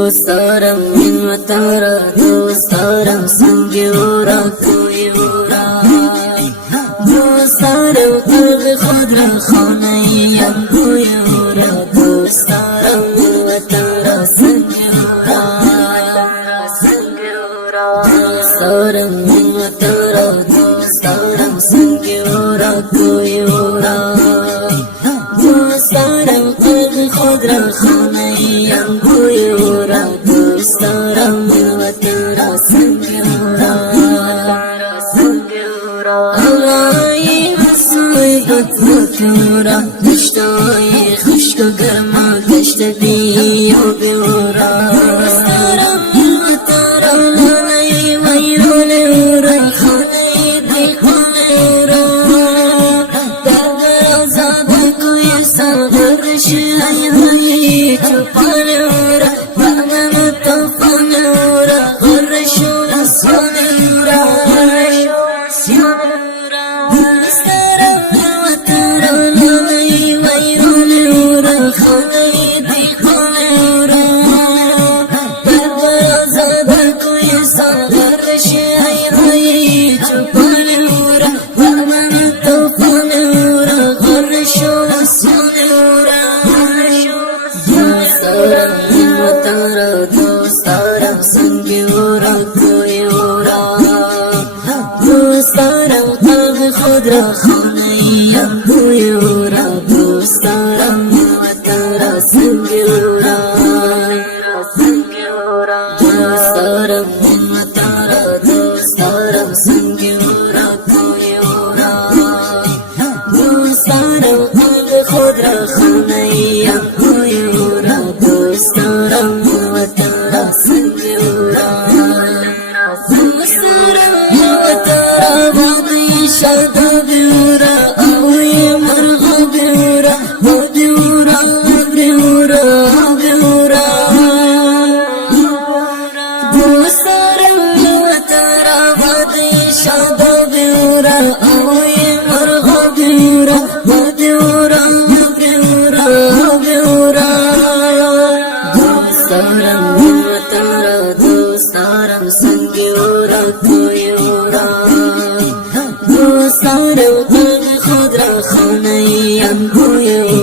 دوست دارم این وطن را، دوست دارم سنگ او را، کوی او را. دوست دارم قلب خود را، خانه یم کوی او را. دوست دارم این وطن را، سنگ او را. دوست دارم این وطن را، دوست دارم سنگ او را، کوی او را. دوست دارم قلب خود را، خانه یم کوی او را. دوست دارم این وطن را، سنگ او را. آقای مسوی بطمت را، دشتای خشک و گرما گشت بی و بی او را. دوست دارم این وطن را، لانه ویران او را، خانه بی خان او را. در آزاد کوی سرگرش های چوپان او را، بغم طوفان او را، غرش و اسوان او را. دوست دارم این وطن را، لانه ویران او را، خانه بی خان او را. در آزاد کوی سرگرش های چوپان او را، بغم طوفان او را، غرش و اسوان او را. دوست دارم این وطن را، دوست دارم سنگ او را، کوی او را. دوست دارم قلب خود را، خانه یم کوی او را. دوست دارم این وطن را، سنگ او را. دوست دارم این وطن را، دوست دارم سنگ او را، کوی او را. دوست دارم قلب خود را، خانه یم کوی او را. دوست دارم این وطن را، سنگ او را. دوست دارم این وطن را، وادی شاداب او را، آوی مرغاب او را، باد او را، ابر او را، آب او را. دوست دارم این وطن را، وادی شاداب او را، آوی مرغاب او را، باد او را، ابر او را، آب او را. دوست دارم این وطن را، دوست دارم سنگ او را، کوی او را. دوست دارم قلب خود را، خانه یم کوی او